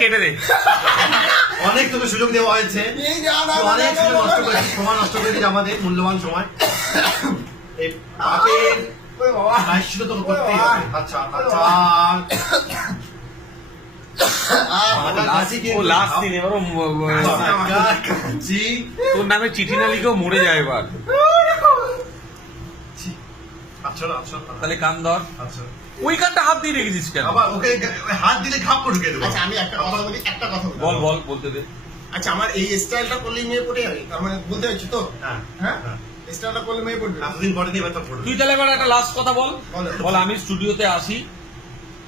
কেটে দে। অনেক তোকে সুযোগ দেওয়া হয়েছে, অনেক সুযোগ নষ্ট করেছিস, সময় নষ্ট করেছিস আমাদের মূল্যবান সময়। এই পাপের প্রায়শ্চিত্ত তোকে করতেই হবে। আচ্ছা আচ্ছা ও লাস্ট দিন, এবার তোর নামে চিঠি না লিখেও মরে যায় এবার। আচ্ছা আচ্ছা তাহলে কান ধর। আচ্ছা ওই কানটা হাত দিয়ে রেখেছিস কেন? আবার ওকে হাত দিলে ঘাপ করে ঢুকে দেবো। আচ্ছা আমি একটা কথা বলি, একটা কথা বলি। বল বল, বলতে দে। আচ্ছা আমার এই স্টাইলটা করলে মেয়ে পড়ে যাবে, তার মানে বলতে হচ্ছে তো? হ্যাঁ হ্যাঁ হ্যাঁ। স্টাইলটা করলে মেয়ে পড়বে। এতদিন পরে দিয়ে ব্যথা পড়বে। তুই তাহলে এবার একটা লাস্ট কথা বল। বলো। বল আমি স্টুডিওতে আসি,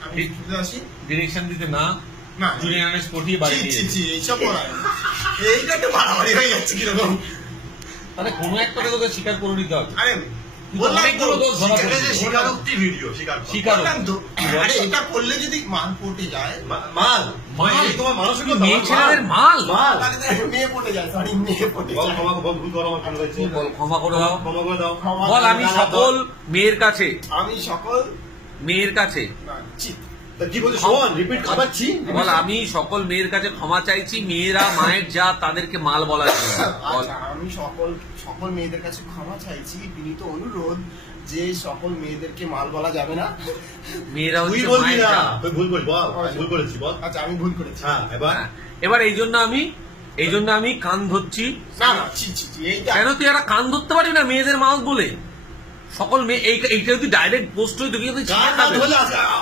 আমি শুধু আসি ডিরেকশন দিতে না, না জুনিয়র পঠিয়ে বাড়ি জি দিয়ে জি যাই। জি এইসব করা এইটা তো বাড়াবাড়ি হয়ে যাচ্ছে কিরকম। তাহলে কোনো একটাকে তোকে স্বীকার করে নিতে হবে। আরে তুই তো বললাম তো, অনেকগুলো দোষ ধরা এটা যে পড়েছিস। স্বীকারোক্তি ভিডিও, স্বীকার করো। স্বীকার বললাম তো, আরে এটা করলে যদি মান পড়ে যায় মাল মাল? এই তোমার মানসিকতা, মেয়ে মাল। ছেলেদের মাল? মাল তাহলে তো মেয়ে পড়ে যায়, সরি মেয়ে পড়ে বল যায়। ক্ষমা বল, ভুল করো আমার, ভুল হয়েছে। তুই বল, ক্ষমা করে দাও। ক্ষমা করে দাও। ক্ষমা বল করে আমি দাও। সকল মেয়ের কাছে, আমি সকল মেয়ের কাছে না, ছি। তা কি বলছিস শোন, রিপিট খাবাচ্ছি। বল আমি সকল মেয়ের কাছে ক্ষমা চাইছি, মেয়েরা মায়ের যা তাদেরকে মাল বলার জন্য। বল। আচ্ছা আমি সকল মেয়েদের কাছে ক্ষমা চাইছি, বিনীত অনুরোধ যে সকল মেয়েদেরকে মাল বলা যাবে না। মেয়েরা তুই হচ্ছে বলবি মায়ের না, যা। তুই ভুল করিস, বল আমি ভুল করেছি, বল। আচ্ছা আমি ভুল করেছি। হ্যাঁ এবার হ্যাঁ, এবার এই জন্য আমি কান ধরছি। না না ছি ছি ছি এইটা কেন তুই একটা কান ধরতে পারি না মেয়েদের মাউস বলে? সকল মেয়ে এইটা যদি ডাইরেক্ট পোস্ট হয়ে তুই কিন্তু গান না ধরলে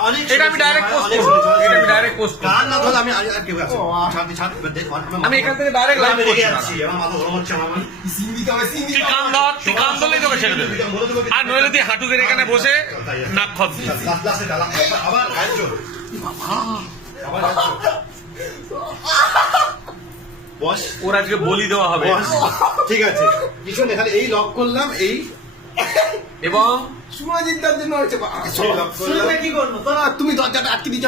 অনেক এটা আমি direct post অনেক করবো। শুনেছি, এটা আমি direct post করবো। গান না ধরলে আমি আর কেউ আছে ও, ছাড় ছাড় দেখ আমি এখান থেকে direct live আমি রেগে করছি। যাচ্ছি, আমার মাথা গরম হচ্ছে আমার। সিঙ্গি তো সিঙ্গি তুই কান ধর, তুই কান ধরলেই তোকে ছেড়ে দেবে। আর নইলে তুই হাঁটুদের এখানে বসে নাক খত দিবি। লাস্টে ডালা আবার আইছো আবার আইছো বস ওর আজকে বলি দেওয়া হবে। বস ঠিক আছে, কিছু না, খালি এই লক করলাম, এই এবং সুমাজিৎদার জন্য হয়েছে লক করলাম। কি করবো তোরা, তুমি দরজাটা আটকে দিচ্ছ,